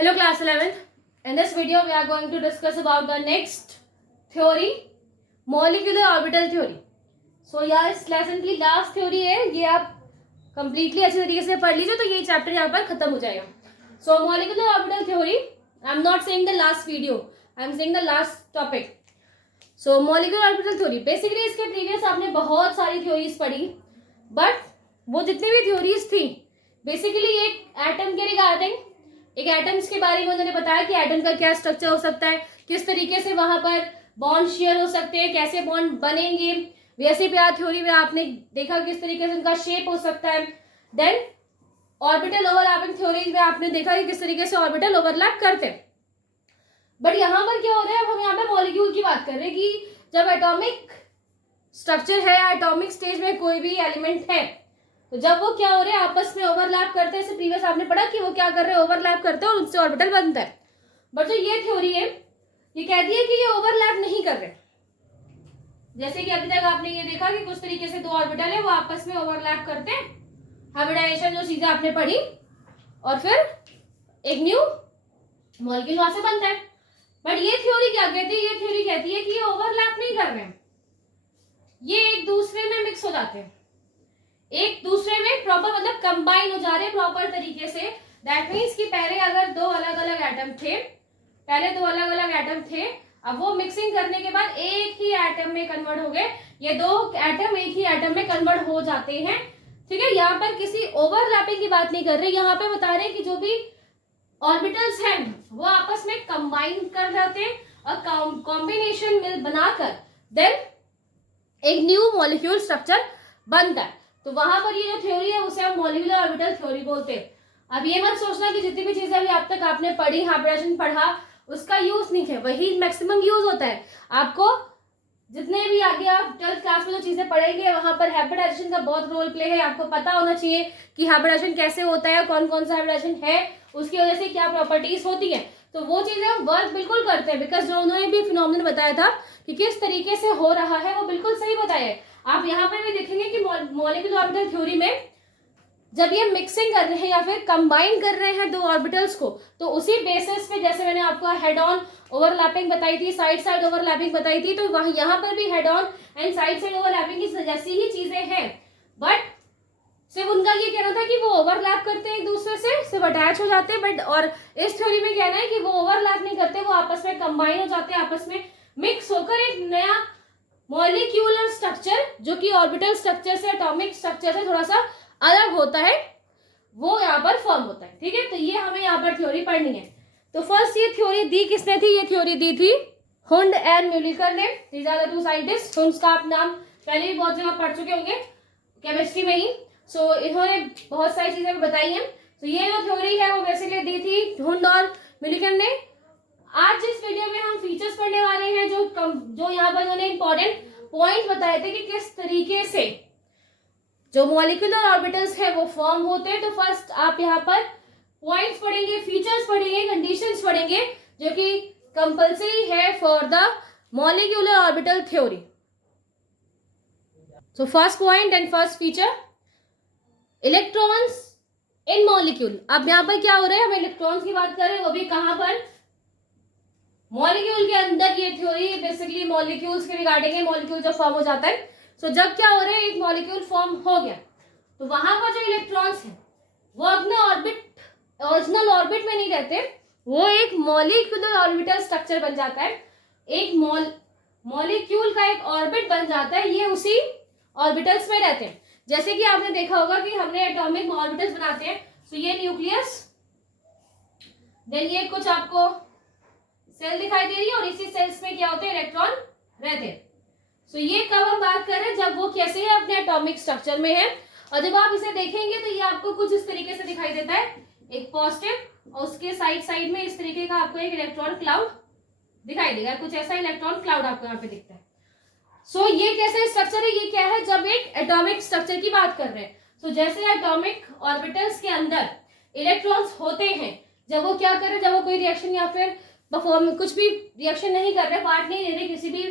Hello class 11th. In this video we are going to discuss about the next theory, molecular orbital theory. So यार इस lesson की last theory है, ये आप completely अच्छे तरीके से पढ़ लीजिए तो ये चैप्टर यहाँ पर खत्म हो जाएगा. So molecular orbital theory, I am not saying the last video, I am saying the last topic. So molecular orbital theory, basically इसके previous आपने बहुत सारी theories पढ़ी, but वो जितनी भी theories थी basically एक atom के regarding, एक एटम्स के बारे में उन्होंने बताया कि एटम का क्या स्ट्रक्चर हो सकता है, किस तरीके से वहां पर बॉन्ड शेयर हो सकते हैं, कैसे बॉन्ड बनेंगे. वैसे प्यार थ्योरी में आपने देखा किस तरीके से उनका शेप हो सकता है. देन ऑर्बिटल ओवरलैपिंग थ्योरीज में आपने देखा कि किस तरीके से ऑर्बिटल ओवरलैप करते हैं. बट यहाँ पर क्या हो रहा है, अब हम यहाँ पे मॉलिक्यूल की बात कर रहे हैं कि जब एटॉमिक स्ट्रक्चर है या एटॉमिक स्टेज में कोई भी एलिमेंट है तो जब वो क्या हो रहे हैं आपस में ओवरलैप करते हैं. प्रीवियस आपने पढ़ा कि वो क्या कर रहे हैं, ओवरलैप करते हैं और उनसे ऑर्बिटल बनता है. बट जो ये थ्योरी है ये कहती है कि ये ओवरलैप नहीं कर रहे. जैसे कि अभी तक आपने ये देखा कि कुछ तरीके से दो ऑर्बिटल है वो आपस में ओवरलैप करते हैं, हाइब्रिडाइजेशन जो चीजें आपने पढ़ी, और फिर एक न्यू मॉलिक्यूल वहां से बनता है. बट ये थ्योरी क्या कहती है, ये थ्योरी कहती है कि ये ओवरलैप नहीं कर रहे हैं, ये एक दूसरे में मिक्स हो जाते हैं, एक दूसरे में प्रॉपर मतलब कंबाइन हो जा रहे हैं प्रॉपर तरीके से. दैट मीन्स कि पहले अगर दो अलग अलग एटम थे, अब वो मिक्सिंग करने के बाद एक ही एटम में कन्वर्ट हो गए. ये दो एटम एक ही एटम में कन्वर्ट हो जाते हैं. ठीक है, यहाँ पर किसी ओवरलैपिंग की बात नहीं कर रहे, यहाँ पे बता रहे हैं कि जो भी ऑर्बिटल्स हैं वो आपस में कंबाइन कर जाते हैं और कॉम्बिनेशन बनाकर देन एक न्यू मॉलिक्यूल स्ट्रक्चर बनता है. तो वहां पर ये जो थ्योरी है उसे हम मॉलिक्यूलर ऑर्बिटल थ्योरी बोलते हैं. अब ये मत सोचना कि जितनी भी चीजें अभी अब तक आपने पढ़ी, हाइब्रिडाइजेशन पढ़ा, उसका यूज नहीं है, वही मैक्सिमम यूज होता है. आपको जितने भी आगे आप 12th क्लास में जो चीजें पढ़ेंगे वहां पर हाइब्रिडाइजेशन का बहुत रोल प्ले है. आपको पता होना चाहिए कि हाइब्रिडाइजेशन कैसे होता है, कौन कौन सा हाइब्रिडाइजेशन है, उसकी वजह से क्या प्रॉपर्टीज होती है. तो वो चीजें हम वर्क बिल्कुल करते हैं, बिकॉज जो उन्होंने भी फिनोमिनन बताया था कि किस तरीके से हो रहा है वो बिल्कुल सही बताया है. आप यहाँ पर भी देखेंगे कि मॉलिक्यूलर ऑर्बिटल थ्योरी में जब ये मिक्सिंग कर रहे हैं या फिर कंबाइन कर रहे हैं दो ऑर्बिटल्स को, तो उसी बेसिस पे जैसे मैंने आपको हेड ऑन ओवरलैपिंग बताई थी, साइड साइड ओवरलैपिंग बताई थी, तो वहां यहाँ पर भी head on and side side overlapping की जैसी ही चीजें हैं. बट सिर्फ उनका ये कहना था कि वो ओवरलैप करते हैं एक दूसरे से, सिर्फ अटैच हो जाते हैं. बट और इस थ्योरी में कहना है कि वो ओवरलैप नहीं करते, वो आपस में कंबाइन हो जाते हैं, आपस में मिक्स होकर एक नया मॉलिक्यूलर स्ट्रक्चर जो कि ऑर्बिटल स्ट्रक्चर से, एटॉमिक स्ट्रक्चर से थोड़ा सा अलग होता है, वो यहाँ पर फॉर्म होता है. ठीक है, तो ये हमें यहाँ पर थ्योरी पढ़नी है. तो फर्स्ट ये थ्योरी दी किसने थी, ये थ्योरी दी थी हुंड एंड म्यूलिकर ने. These are the two scientist. Hund का आप नाम पहले भी बहुत जगह पढ़ चुके होंगे केमिस्ट्री में ही. सो इन्होंने बहुत सारी चीजें बताई हैं. तो ये जो थ्योरी है वो बेसिकली दी थी हुंड और म्यूलिकर ने. आज इस वीडियो में हम फीचर्स पढ़ने वाले हैं, जो यहाँ पर उन्होंने इंपॉर्टेंट पॉइंट बताए थे कि किस तरीके से जो मॉलिक्यूलर ऑर्बिटल्स है वो फॉर्म होते हैं. तो फर्स्ट आप यहाँ पर पॉइंट्स पढ़ेंगे, फीचर्स पढ़ेंगे, कंडीशंस पढ़ेंगे जो कि कंपल्सरी है for the molecular orbital theory. So first point and first feature, electrons in molecule. अब यहाँ पर क्या हो रहा है, हम इलेक्ट्रॉन्स की बात कर रहे हैं, वो भी कहां पर, मॉलिक्यूल के अंदर. ये थ्योरी बेसिकली मॉलिक्यूल्स के रिगार्डिंग है, मॉलिक्यूल जब फॉर्म हो जाता है. सो जब क्या हो रहा है, एक मॉलिक्यूल फॉर्म हो गया तो वहां पर जो इलेक्ट्रॉन्स हैं वो अपने ओरिजिनल ऑर्बिट में नहीं रहते, वो एक मॉलिक्यूलर ऑर्बिटल स्ट्रक्चर बन जाता है, एक मॉलिक्यूल का एक ऑर्बिट बन जाता है, ये उसी ऑर्बिटल्स में रहते हैं. जैसे कि आपने देखा होगा कि हमने एटॉमिक ऑर्बिटल्स बनाते हैं. सो ये न्यूक्लियस, देन ये कुछ आपको सेल दिखाई दे रही है और इसी सेल्स में क्या होते हैं, इलेक्ट्रॉन रहते हैं. सो ये कब हम बात कर रहे हैं, जब वो कैसे है, अपने एटॉमिक स्ट्रक्चर में है. और जब आप इसे देखेंगे तो ये आपको कुछ इस तरीके से दिखाई देता है, एक पॉजिटिव और उसके साइड में इस तरीके का आपको एक इलेक्ट्रॉन क्लाउड दिखाई देगा. कुछ ऐसा इलेक्ट्रॉन क्लाउड आपको यहाँ पे दिखता है. सो ये कैसा स्ट्रक्चर है, ये क्या है, जब एक एटॉमिक स्ट्रक्चर की बात कर रहे हैं. सो जैसे एटॉमिक ऑर्बिटल्स के अंदर इलेक्ट्रॉन्स होते हैं, जब वो क्या कर रहे हैं, जब वो कोई रिएक्शन या फिर कुछ भी रिएक्शन नहीं कर रहे, पार्ट नहीं ले रहे किसी भी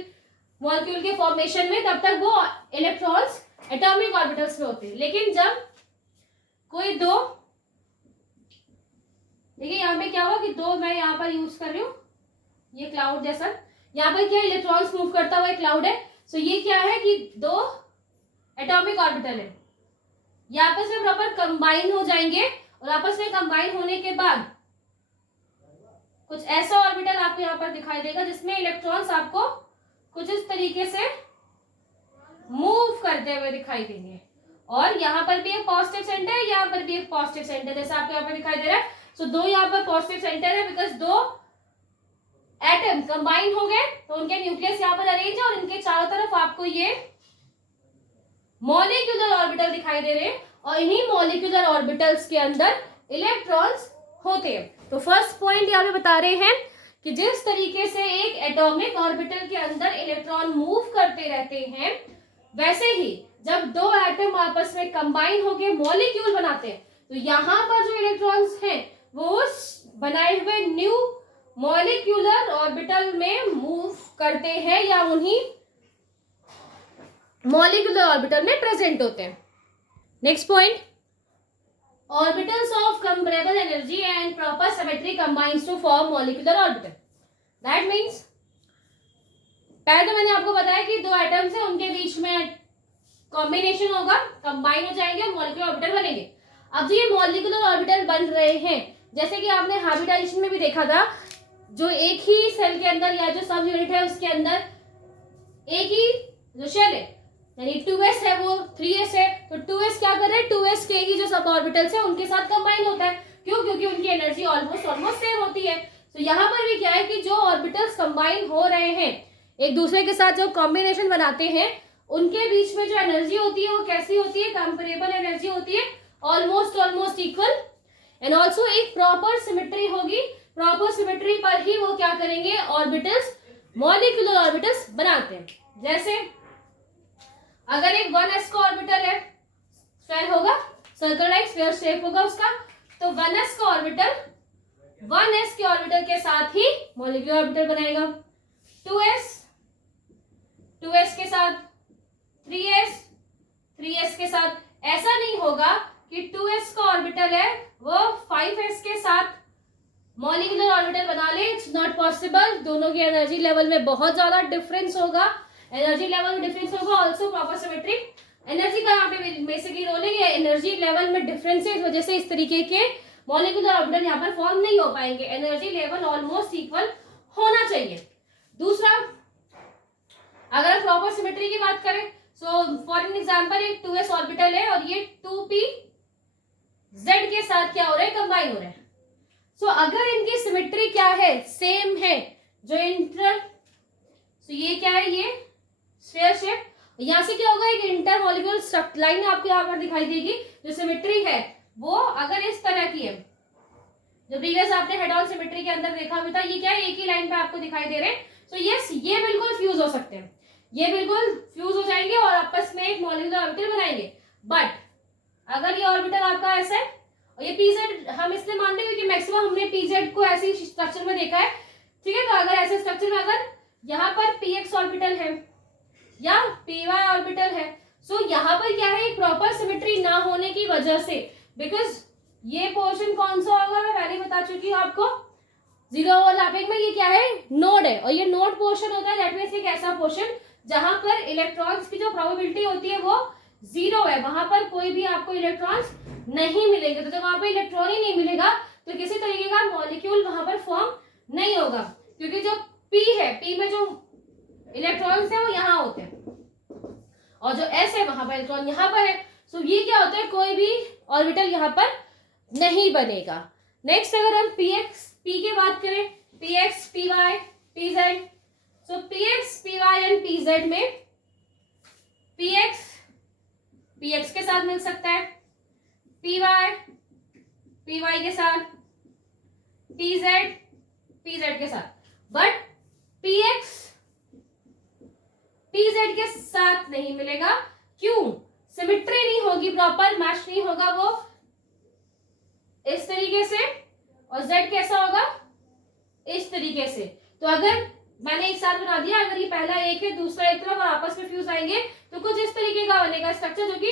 मॉलिक्यूल के फॉर्मेशन में, तब तक वो इलेक्ट्रॉन्स एटॉमिक ऑर्बिटल्स में होते हैं. लेकिन जब कोई दो देखिए यहाँ पे क्या हुआ कि दो मैं यहाँ पर यूज कर रही हूँ, ये क्लाउड जैसा, यहाँ पर क्या इलेक्ट्रॉन्स मूव करता हुआ एक क्लाउड है। सो ये क्या है कि दो एटॉमिक ऑर्बिटल है, ये आपस में प्रॉपर कंबाइन हो जाएंगे और आपस में कंबाइन होने के बाद कुछ ऐसा ऑर्बिटल आपको यहाँ पर दिखाई देगा जिसमें इलेक्ट्रॉन्स आपको कुछ इस तरीके से मूव करते हुए दिखाई देंगे। और यहाँ पर भी एक पॉजिटिव सेंटर है, यहाँ पर भी एक पॉजिटिव सेंटर, जैसे आपको यहाँ पर दिखाई दे रहा है। सो दो यहाँ पर पॉजिटिव सेंटर है बिकॉज दो एटम कंबाइन हो गए, तो उनके न्यूक्लियस यहाँ पर अरेंज है और इनके चारों तरफ आपको ये मॉलिक्यूलर ऑर्बिटल दिखाई दे रहे हैं और इन्हीं मॉलिक्यूलर ऑर्बिटल्स के अंदर इलेक्ट्रॉन्स होते हैं। तो फर्स्ट पॉइंट यहाँ पे बता रहे हैं कि जिस तरीके से एक एटॉमिक ऑर्बिटल के अंदर इलेक्ट्रॉन मूव करते रहते हैं, वैसे ही जब दो एटम आपस में कंबाइन होकर मॉलिक्यूल बनाते हैं, तो यहाँ पर जो इलेक्ट्रॉन्स हैं वो उस बनाए हुए न्यू मॉलिक्यूलर ऑर्बिटल में मूव करते हैं या उन्हीं मॉलिक्यूलर ऑर्बिटल में प्रेजेंट होते हैं। Next point, orbitals of comparable energy and proper symmetry combines to form molecular orbital. That means पहले तो मैंने आपको बताया कि दो एटम्स हैं, उनके बीच में कॉम्बिनेशन होगा, कंबाइन हो जाएंगे और मॉलिक्यूलर ऑर्बिटल बनेंगे। अब जो ये मॉलिक्यूलर ऑर्बिटल बन रहे हैं, जैसे कि आपने हाइब्रिडाइजेशन में भी देखा था, जो एक ही सेल के अंदर या जो सब यूनिट है उसके अंदर एक ही जो शेल है यानी 2s है वो 3s है, तो 2s क्या कर रहे हैं, 2s के ही जो सब ऑर्बिटल्स है उनके साथ कंबाइन होता है। क्यों? क्योंकि उनकी एनर्जी ऑलमोस्ट सेम होती है। तो यहाँ पर भी क्या है कि जो ऑर्बिटल्स कंबाइन हो रहे हैं एक दूसरे के साथ, जो कॉम्बिनेशन बनाते हैं, उनके बीच में जो एनर्जी होती है वो कैसी होती है, कंपैरेबल एनर्जी होती है, ऑलमोस्ट इक्वल। एंड ऑल्सो एक प्रॉपर सिमेट्री होगी, प्रॉपर सिमेट्री पर ही वो क्या करेंगे, ऑर्बिटल्स मॉलिक्यूलर ऑर्बिटल्स बनाते हैं। जैसे अगर एक 1s का ऑर्बिटल है, स्फीयर होगा, सर्कल लाइक स्फीयर शेप होगा उसका, तो 1s का ऑर्बिटल 1s के ऑर्बिटल के साथ ही मॉलिक्यूलर ऑर्बिटल बनाएगा। 2s के साथ, 3s के साथ। ऐसा नहीं होगा कि 2s का ऑर्बिटल है वो 5s के साथ मॉलिक्यूलर ऑर्बिटल बना ले, इट्स नॉट पॉसिबल। दोनों की एनर्जी लेवल में बहुत ज्यादा डिफरेंस होगा, एनर्जी लेवल में डिफरेंस होगा, ऑल्सो प्रॉपर सिमेट्री। एनर्जी का यहाँ पे बेसिकली रोल है, एनर्जी लेवल में डिफरेंस है, इस वजह से इस तरीके के मॉलिक्यूलर ऑर्बिटल यहाँ पर फॉर्म नहीं हो पाएंगे। एनर्जी लेवल ऑलमोस्ट इक्वल होना चाहिए। दूसरा, अगर हम प्रॉपर सिमेट्री की बात करें, सो फॉर एन एग्जांपल एक 2s ऑर्बिटल है और ये 2p z के साथ क्या हो रहा है, कंबाइन हो रहा है। सो अगर इनकी सिमेट्री क्या है, सेम है, जो सो ये क्या है, ये स्फीयर शेप, यहाँ से क्या होगा, एक इंटर मॉलिक्यूलर लाइन आपको यहाँ पर दिखाई देगी। जो सिमेट्री है वो अगर इस तरह की है, जो प्रीवियस आपने हेड ऑन सिमेट्री के अंदर देखा भी था, ये क्या है, एक ही लाइन पे आपको दिखाई दे रहे हैं। सो यस, ये बिल्कुल फ्यूज हो सकते हैं, ये बिल्कुल फ्यूज हो जाएंगे और आपस में एक मॉलिक्यूलर ऑर्बिटल बनाएंगे। बट अगर ये ऑर्बिटल आपका ऐसा है और ये पीजेड, हम इसलिए मान रहे हैं क्योंकि मैक्सिमम हमने पीजेड को ऐसे स्ट्रक्चर में देखा है, ठीक है। तो अगर ऐसे स्ट्रक्चर में अगर यहाँ पर px ऑर्बिटल है या py ऑर्बिटल है, सो यहाँ पर क्या है, एक प्रॉपर सिमेट्री ना होने की वजह से, बिकॉज ये पोर्शन कौन सा होगा, मैं पहले बता चुकी हूँ आपको, जीरो ओवरलैपिंग में ये क्या है, नोड है, और ये नोड पोर्शन होता है। दैट मींस एक ऐसा पोर्शन जहां पर इलेक्ट्रॉन्स की जो प्रोबेबिलिटी होती है वो जीरो है, वहां पर कोई भी आपको इलेक्ट्रॉन्स नहीं मिलेंगे। तो जब वहां पर इलेक्ट्रॉन ही नहीं मिलेगा तो किसी तरीके का मॉलिक्यूल वहां पर फॉर्म नहीं होगा, क्योंकि जो P है, P में जो इलेक्ट्रॉन्स है वो यहाँ होते हैं और जो S है वहां पर इलेक्ट्रॉन यहाँ पर है। सो ये क्या होता है, कोई भी ऑर्बिटल यहाँ पर नहीं बनेगा। नेक्स्ट अगर हम P की बात करें, Px, Py, Pz, so Px, Py and Pz में Px के साथ मिल सकता है, Py के साथ, Pz के साथ, बट Px Pz के साथ नहीं मिलेगा। क्यों? सिमेट्री नहीं होगी, प्रॉपर मैच नहीं होगा, वो इस तरीके से, और Z कैसा होगा, इस तरीके से। तो अगर मैंने एक साथ बना दिया, अगर ये पहला एक है दूसरा एक तरफ और आपस में फ्यूज आएंगे तो कुछ इस तरीके का बनेगा स्ट्रक्चर, जो कि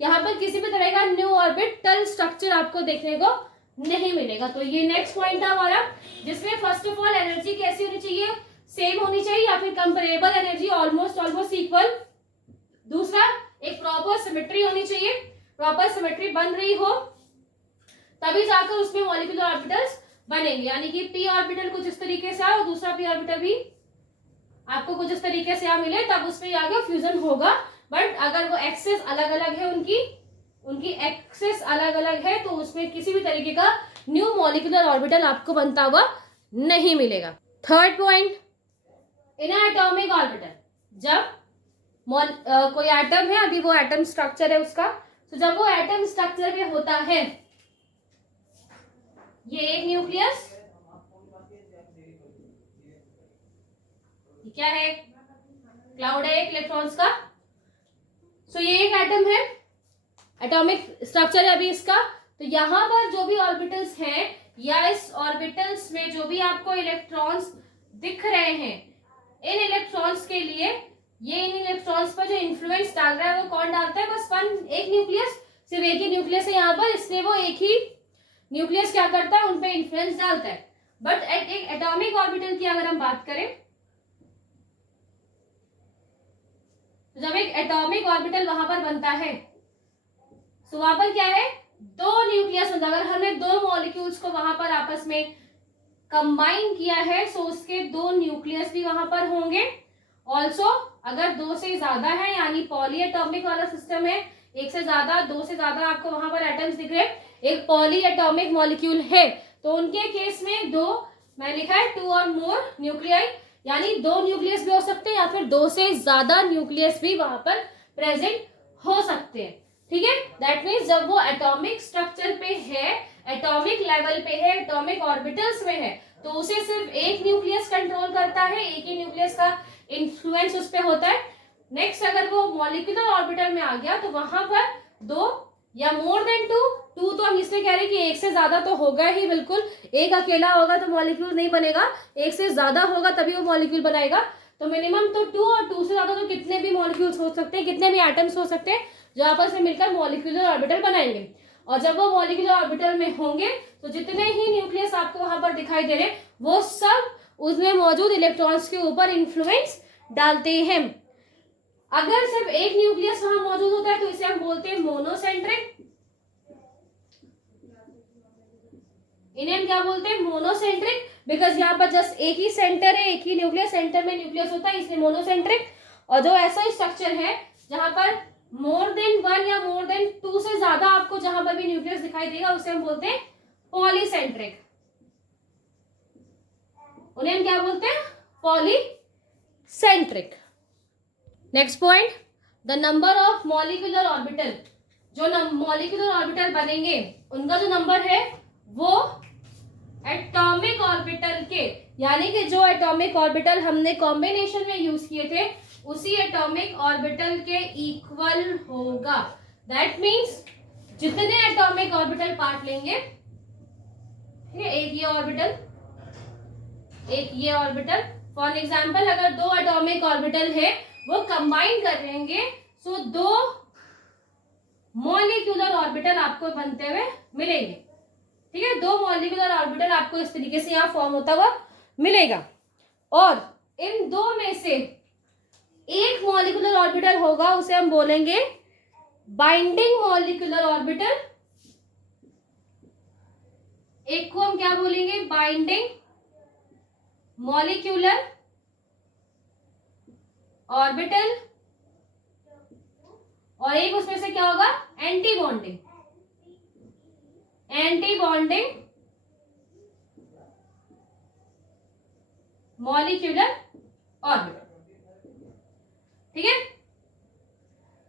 यहाँ पर किसी भी तरह का न्यू ऑर्बिटल स्ट्रक्चर आपको देखने को नहीं मिलेगा। तो ये नेक्स्ट पॉइंट था हमारा, जिसमें फर्स्ट ऑफ ऑल एनर्जी कैसी होनी चाहिए, सेम होनी चाहिए या फिर कंपेरेबल एनर्जी, ऑलमोस्ट इक्वल। दूसरा, एक प्रॉपर सिमेट्री होनी चाहिए, प्रॉपर सिमेट्री बन रही हो तभी जाकर उसमें मॉलिक्यूलर ऑर्बिटल्स बनेंगे, यानी कि पी ऑर्बिटल कुछ इस तरीके से आए और दूसरा पी ऑर्बिटल भी आपको कुछ इस तरीके से आ मिले, तब उसमें आगे फ्यूजन होगा। बट अगर वो एक्सेस अलग अलग है, उनकी एक्सेस अलग अलग है, तो उसमें किसी भी तरीके का न्यू मॉलिक्यूलर ऑर्बिटल आपको बनता हुआ नहीं मिलेगा। Third point, in atomic orbital, जब कोई एटम है, अभी वो एटम स्ट्रक्चर है उसका, तो जब वो एटम स्ट्रक्चर में होता है, ये एक न्यूक्लियस, क्या है, क्लाउड है एक इलेक्ट्रॉन्स का। सो ये एक एटम है, एटॉमिक स्ट्रक्चर है अभी इसका। तो यहां पर जो भी ऑर्बिटल्स हैं या इस ऑर्बिटल्स में जो भी आपको इलेक्ट्रॉन्स दिख रहे हैं, इन इलेक्ट्रॉन्स के लिए ये इन इलेक्ट्रॉन्स पर जो इन्फ्लुएंस डाल रहा है वो कौन डालता है, बस एक न्यूक्लियस, सिर्फ एक ही न्यूक्लियस है यहाँ पर, इसलिए वो एक ही न्यूक्लियस क्या करता है, उन पे इन्फ्लुएंस डालता है। बट एक एटॉमिक ऑर्बिटल की अगर हम बात करें, तो जब एक एटॉमिक ऑर्बिटल वहां पर बनता है, तो वहां पर क्या है, दो न्यूक्लियस होता है। अगर हमने दो मॉलिक्यूल्स को वहां पर आपस में कंबाइन किया है, तो उसके दो न्यूक्लियस भी वहां पर होंगे। ऑल्सो अगर दो से ज्यादा है, यानी पॉली एटॉमिक वाला सिस्टम है, एक से ज्यादा, दो से ज्यादा आपको वहां पर एटम्स दिख रहे हैं, एक पॉली एटॉमिक मॉलिक्यूल है, तो उनके केस में दो, मैं लिखा है 2 और मोर न्यूक्लियाई, यानी दो न्यूक्लियस भी हो सकते हैं या फिर दो से ज्यादा न्यूक्लियस भी वहां पर प्रेजेंट हो सकते हैं। ठीक है, दैट मीन्स जब वो एटॉमिक स्ट्रक्चर पे है, एटॉमिक लेवल पे है, एटॉमिक ऑर्बिटल्स में है, तो उसे सिर्फ एक न्यूक्लियस कंट्रोल करता है, एक ही न्यूक्लियस का इन्फ्लुएंस उस पे होता है। नेक्स्ट, अगर वो मॉलिक्यूलर ऑर्बिटल में आ गया, तो वहां पर दो या मोर देन टू तो हम इसलिए कह रहे हैं कि एक से ज्यादा तो होगा ही, बिल्कुल एक अकेला होगा तो मॉलिक्यूल नहीं बनेगा, एक से ज्यादा होगा तभी वो मॉलिक्यूल बनाएगा। तो मिनिमम तो 2 और 2 से ज्यादा तो कितने भी मॉलिक्यूल्स हो सकते हैं, कितने भी एटम्स हो सकते हैं जो आपस में मिलकर मॉलिक्यूलर ऑर्बिटल बनाएंगे। और जब वो मॉलिक्यूलर ऑर्बिटल में होंगे, तो जितने ही न्यूक्लियस आपको वहां पर दिखाई दे रहे, वो सब उसमें मौजूद इलेक्ट्रॉन्स के ऊपर इन्फ्लुएंस डालते हैं। अगर सिर्फ एक न्यूक्लियस वहां मौजूद होता है, तो इसे हम बोलते हैं मोनोसेंट्रिक। इन्हें हम क्या बोलते हैं, मोनोसेंट्रिक, बिकॉज यहाँ पर जस्ट एक ही सेंटर है, एक ही न्यूक्लियस, सेंटर में न्यूक्लियस होता है, इसलिए मोनोसेंट्रिक। और जो ऐसा स्ट्रक्चर है जहां पर मोर देन 1 या मोर देन 2 से ज्यादा आपको जहां पर भी न्यूक्लियस दिखाई देगा, उसे हम बोलते हैं पॉलीसेंट्रिक। उन्हें हम क्या बोलते हैं, polycentric. Next point, the number of molecular orbital. जो मॉलिक्यूलर ऑर्बिटल बनेंगे, उनका जो नंबर है वो एटॉमिक ऑर्बिटल के, यानी कि जो एटॉमिक ऑर्बिटल हमने कॉम्बिनेशन में यूज किए थे, उसी एटॉमिक ऑर्बिटल के इक्वल होगा। दैट मीन्स जितने एटॉमिक ऑर्बिटल पार्ट लेंगे, एक ये ऑर्बिटल, एक ये ऑर्बिटल, फॉर एग्जाम्पल अगर दो एटॉमिक ऑर्बिटल है, वो कंबाइन कर लेंगे, सो दो मॉलिक्यूलर ऑर्बिटल आपको बनते हुए मिलेंगे। ठीक है, दो मॉलिक्यूलर ऑर्बिटल आपको इस तरीके से यहाँ फॉर्म होता हुआ मिलेगा। और इन दो में से एक मॉलिक्यूलर ऑर्बिटल होगा, उसे हम बोलेंगे बाइंडिंग मॉलिक्यूलर ऑर्बिटल। एक को हम क्या बोलेंगे, बाइंडिंग मॉलिक्यूलर ऑर्बिटल, और एक उसमें से क्या होगा, anti bonding, anti bonding molecular orbital. ठीक है,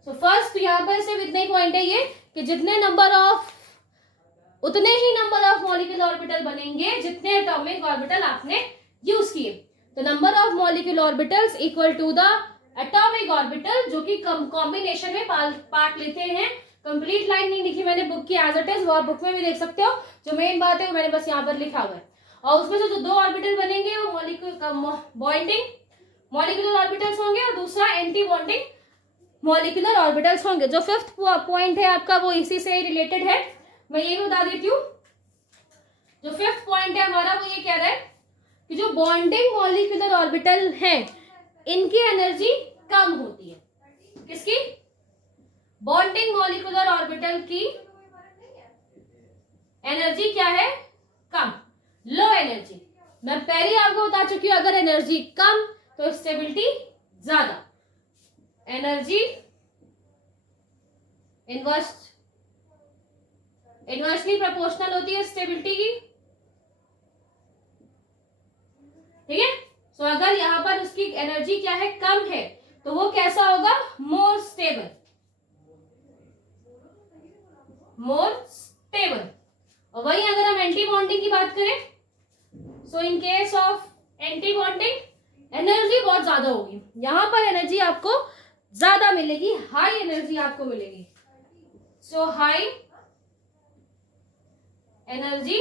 सो फर्स्ट यहां पर सिर्फ इतने ही पॉइंट है ये कि जितने नंबर ऑफ, उतने ही नंबर ऑफ मॉलिक्यूलर ऑर्बिटल बनेंगे जितने एटॉमिक ऑर्बिटल आपने यूज किए। तो number of molecular orbitals equal to the atomic orbital, जो कि कॉम्बिनेशन में पार्ट लेते हैं। कंप्लीट लाइन नहीं लिखी मैंने बुक की, एज इट इज, वो आप बुक में भी देख सकते हो। जो मेन बात है वो मैंने बस यहाँ पर लिखा हुआ है। और उसमें से जो दो ऑर्बिटल बनेंगे वो बॉन्डिंग मॉलिक्यूलर ऑर्बिटल्स होंगे, और दूसरा एंटी बॉन्डिंग मॉलिक्यूलर ऑर्बिटल्स होंगे। जो फिफ्थ पॉइंट है आपका, वो इसी से रिलेटेड है, मैं ये बता देती हूँ। जो फिफ्थ पॉइंट है हमारा वो ये कह रहा है कि जो बॉन्डिंग मॉलिक्यूलर ऑर्बिटल है इनकी एनर्जी कम होती है। किसकी? बॉन्डिंग मॉलिक्यूलर ऑर्बिटल की एनर्जी क्या है? कम, लो एनर्जी। मैं पहले आपको बता चुकी हूं, अगर एनर्जी कम तो स्टेबिलिटी ज्यादा। एनर्जी इनवर्सली प्रोपोर्शनल होती है स्टेबिलिटी की, ठीक है। सो अगर यहां पर उसकी एनर्जी क्या है? कम है, तो वो कैसा होगा? More stable, more stable. और वही अगर हम एंटी बॉन्डिंग की बात करें, so in case of anti bonding energy बहुत ज्यादा होगी, यहां पर एनर्जी आपको ज्यादा मिलेगी, हाई एनर्जी आपको मिलेगी। सो हाई एनर्जी,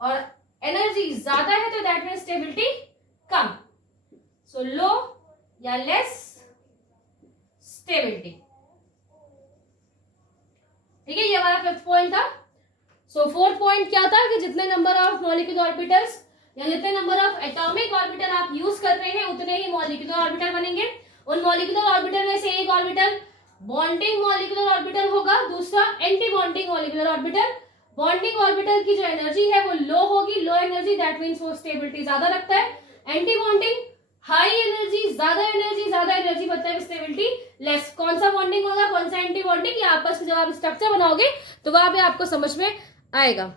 और एनर्जी ज्यादा है तो दैट मीन स्टेबिलिटी कम। सो लो या लेस स्टेबिलिटी, ठीक है। ये हमारा फिफ्थ पॉइंट था। सो फोर्थ पॉइंट क्या था कि जितने नंबर ऑफ मॉलिक्यूलर ऑर्बिटल्स या जितने नंबर ऑफ एटॉमिक ऑर्बिटल आप यूज कर रहे हैं उतने ही मॉलिक्यूलर ऑर्बिटल बनेंगे। उन मॉलिक्यूलर ऑर्बिटल में से एक ऑर्बिटल बॉन्डिंग मॉलिक्यूलर ऑर्बिटल होगा, दूसरा anti bonding molecular orbital. Bonding orbital की जो एनर्जी है वो लो होगी, लो एनर्जी, दैट मीन्स वो स्टेबिलिटी ज्यादा रखता है। एंटी बॉन्डिंग हाई एनर्जी, ज्यादा एनर्जी मतलब है स्टेबिलिटी लेस। कौन सा बॉन्डिंग होगा, कौन सा एंटी बॉन्डिंग, या आपस में जब आप स्ट्रक्चर बनाओगे तो वहां पे आपको समझ में आएगा।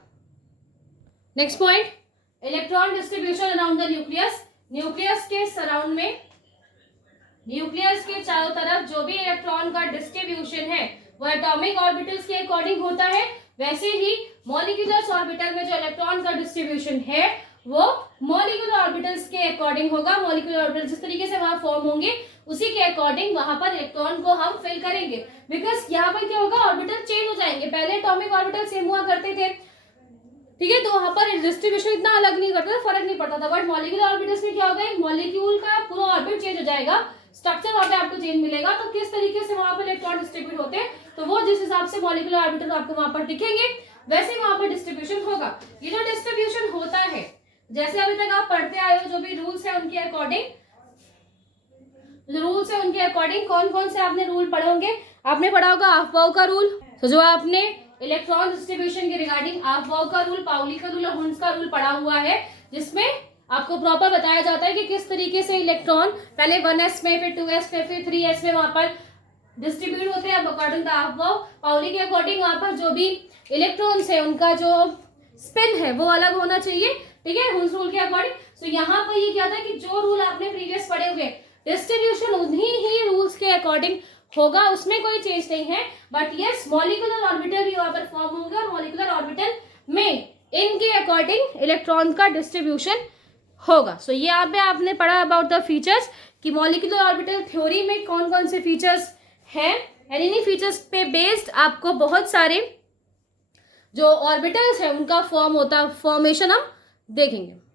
Next point, electron distribution around the nucleus. Nucleus के सराउंड में, न्यूक्लियस के चारों तरफ जो भी इलेक्ट्रॉन का डिस्ट्रीब्यूशन है वो एटॉमिक ऑर्बिटल्स के अकॉर्डिंग होता है। वैसे ही मॉलिक्यूलर ऑर्बिटल में जो इलेक्ट्रॉन का डिस्ट्रीब्यूशन है वो मॉलिक्यूलर ऑर्बिटल्स के अकॉर्डिंग होगा। मॉलिक्यूलर ऑर्बिटल जिस तरीके से वहां फॉर्म होंगे उसी के अकॉर्डिंग वहां पर इलेक्ट्रॉन को हम फिल करेंगे। बिकॉज यहाँ पर क्या होगा, ऑर्बिटल चेंज हो जाएंगे। पहले एटॉमिक ऑर्बिटल सेम हुआ करते थे, ठीक है, तो वहां पर डिस्ट्रीब्यूशन इतना अलग नहीं करता था, फर्क नहीं पड़ता था। बट मॉलिक्यूलर ऑर्बिटल्स में क्या होगा, एक मॉलिक्यूल का पूरा ऑर्बिट चेंज हो जाएगा, स्ट्रक्चर वहां पे आपको चेंज मिलेगा। तो किस तरीके से वहां पर इलेक्ट्रॉन डिस्ट्रीब्यूट होते हैं, तो वो जिस हिसाब से मॉलिक्यूलर ऑर्बिटल आपको वहां पर दिखेंगे वैसे वहां पर डिस्ट्रीब्यूशन होगा। ये जो डिस्ट्रीब्यूशन होता है, जैसे अभी तक आप पढ़ते आए हो, जो भी रूल्स है उनके अकॉर्डिंग, रूल्स है उनके अकॉर्डिंग कौन कौन से आपने रूल पढ़े होंगे? आपने पढ़ा होगा अफबाउ का रूल, तो जो आपने इलेक्ट्रॉन डिस्ट्रीब्यूशन के रिगार्डिंग अफबाउ का रूल, पाउली का रूल और हुंस का रूल पढ़ा हुआ है, जिसमें आपको प्रॉपर बताया जाता है कि किस तरीके से इलेक्ट्रॉन पहले 1s में, फिर 2s में, फिर 3s में वहां पर डिस्ट्रीब्यूट होते हैं अकॉर्डिंग टू अफबाउ। पाउली के अकॉर्डिंग वहां पर जो भी इलेक्ट्रॉन्स है उनका जो स्पिन है वो अलग होना चाहिए, ठीक है, हुंस रूल के अकॉर्डिंग। सो यहाँ पर ये क्या था कि जो रूल आपने प्रीवियस पढ़े हुए डिस्ट्रीब्यूशन उन्हीं ही रूल्स के अकॉर्डिंग होगा, उसमें कोई चेंज नहीं है। बट यस, मॉलिक्यूलर ऑर्बिटल भी वहां पर फॉर्म होंगे और मॉलिक्यूलर ऑर्बिटल में इनके अकॉर्डिंग इलेक्ट्रॉन का डिस्ट्रीब्यूशन होगा। सो ये यहाँ पे आपने पढ़ा अबाउट द फीचर्स कि मॉलिक्यूलर ऑर्बिटल थ्योरी में कौन कौन से फीचर्स हैं, एंड इन्हीं फीचर्स पे बेस्ड आपको बहुत सारे जो ऑर्बिटल्स है उनका फॉर्मेशन हम देखेंगे।